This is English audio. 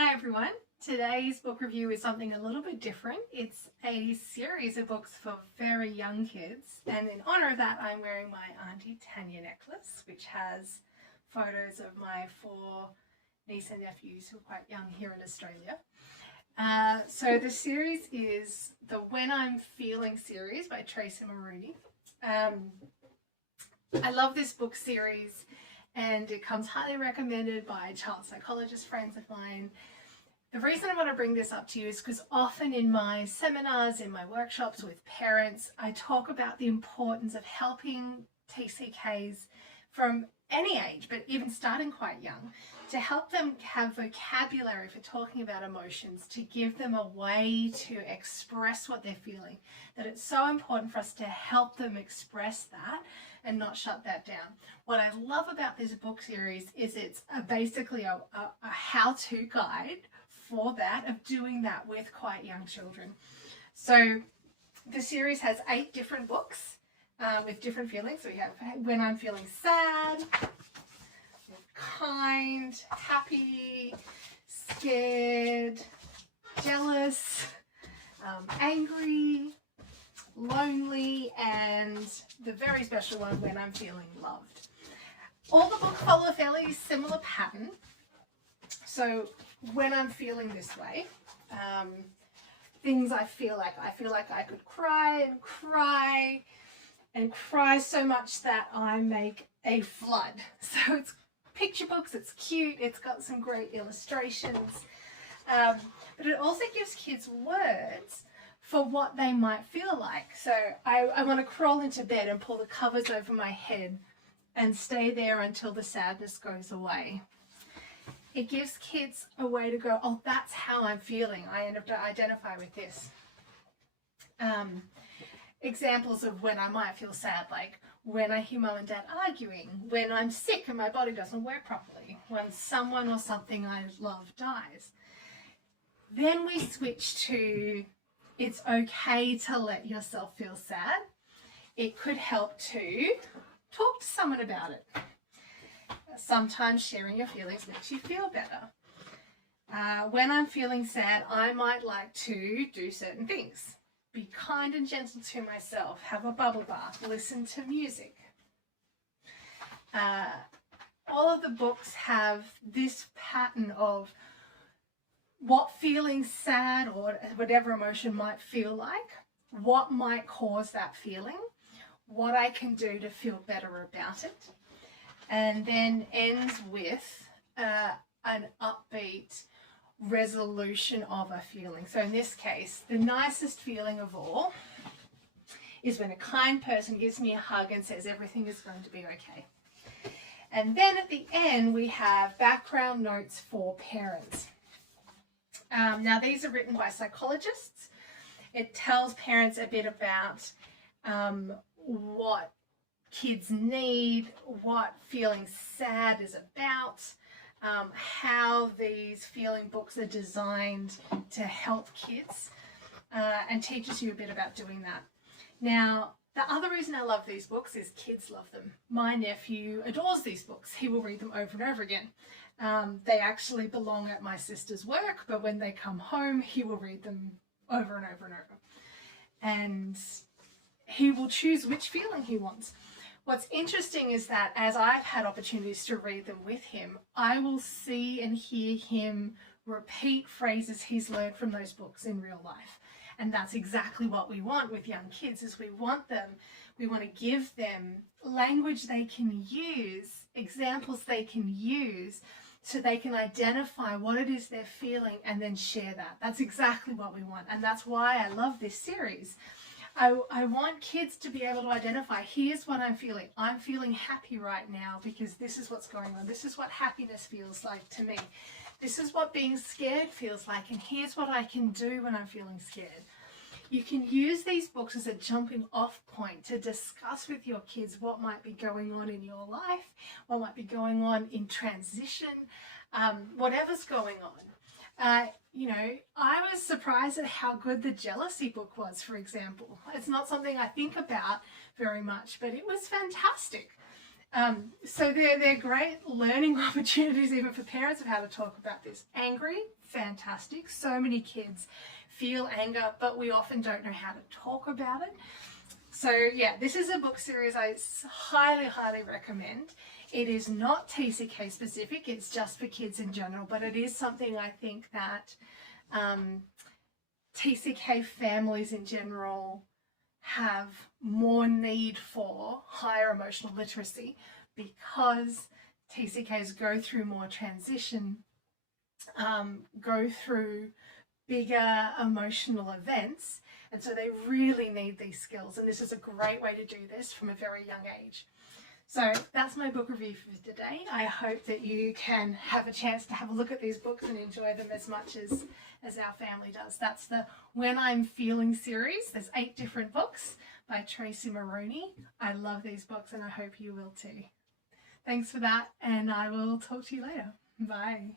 Hi everyone. Today's book review is something a little bit different. It's a series of books for very young kids, and in honor of that I'm wearing my Auntie Tanya necklace, which has photos of my 4 niece and nephews who are quite young here in Australia. So the series is the When I'm Feeling series by Moroney. I love this book series, and it comes highly recommended by child psychologist friends of mine. The reason I want to bring this up to you is because often in my seminars, in my workshops with parents, I talk about the importance of helping TCKs from any age, but even starting quite young, to help them have vocabulary for talking about emotions, to give them a way to express what they're feeling, that it's so important for us to help them express that and not shut that down. What I love about this book series is it's basically a how-to guide for that, of doing that with quite young children. So the series has 8 different books with different feelings. So we have When I'm Feeling Sad, Kind, Happy, Scared, Jealous, Angry, Lonely, and the very special one, When I'm Feeling Loved. All the books follow a fairly similar pattern. So when I'm feeling this way, things I feel like I could cry and cry and cry so much that I make a flood. So it's picture books, it's cute, it's got some great illustrations, but it also gives kids words for what they might feel like. So I want to crawl into bed and pull the covers over my head and stay there until the sadness goes away. It gives kids a way to go, oh, that's how I'm feeling. I end up to identify with this. Examples of when I might feel sad, like when I hear mum and dad arguing, when I'm sick and my body doesn't work properly, when someone or something I love dies. Then we switch to, it's okay to let yourself feel sad. It could help to talk to someone about it. Sometimes sharing your feelings makes you feel better. When I'm feeling sad, I might like to do certain things. Be kind and gentle to myself, have a bubble bath, listen to music. All of the books have this pattern of what feeling sad or whatever emotion might feel like, what might cause that feeling, what I can do to feel better about it, and then ends with an upbeat resolution of a feeling. So in this case, the nicest feeling of all is when a kind person gives me a hug and says everything is going to be okay. And then at the end, we have background notes for parents. Now, these are written by psychologists. It tells parents a bit about what kids need, what feeling sad is about, how these feeling books are designed to help kids, and teaches you a bit about doing that. Now, the other reason I love these books is kids love them. My nephew adores these books. He will read them over and over again. They actually belong at my sister's work, but when they come home, he will read them over and over and over. And he will choose which feeling he wants. What's interesting is that as I've had opportunities to read them with him, I will see and hear him repeat phrases he's learned from those books in real life. And that's exactly what we want with young kids, is we want to give them language they can use, examples they can use, so they can identify what it is they're feeling and then share that. That's exactly what we want. And that's why I love this series. I want kids to be able to identify, here's what I'm feeling. I'm feeling happy right now because this is what's going on. This is what happiness feels like to me. This is what being scared feels like, and here's what I can do when I'm feeling scared. You can use these books as a jumping off point to discuss with your kids what might be going on in your life, what might be going on in transition, whatever's going on. I was surprised at how good the jealousy book was, for example. It's not something I think about very much, but it was fantastic. So they're great learning opportunities even for parents of how to talk about this. Angry, fantastic. So many kids feel anger, but we often don't know how to talk about it. So yeah, this is a book series I highly, highly recommend. It is not TCK specific, it's just for kids in general, but it is something I think that TCK families in general have more need for higher emotional literacy, because TCKs go through more transition, go through bigger emotional events, and so they really need these skills, and this is a great way to do this from a very young age. So that's my book review for today. I hope that you can have a chance to have a look at these books and enjoy them as much as our family does. That's the When I'm Feeling series. There's 8 different books by Tracy Moroney. I love these books and I hope you will too. Thanks for that, and I will talk to you later. Bye.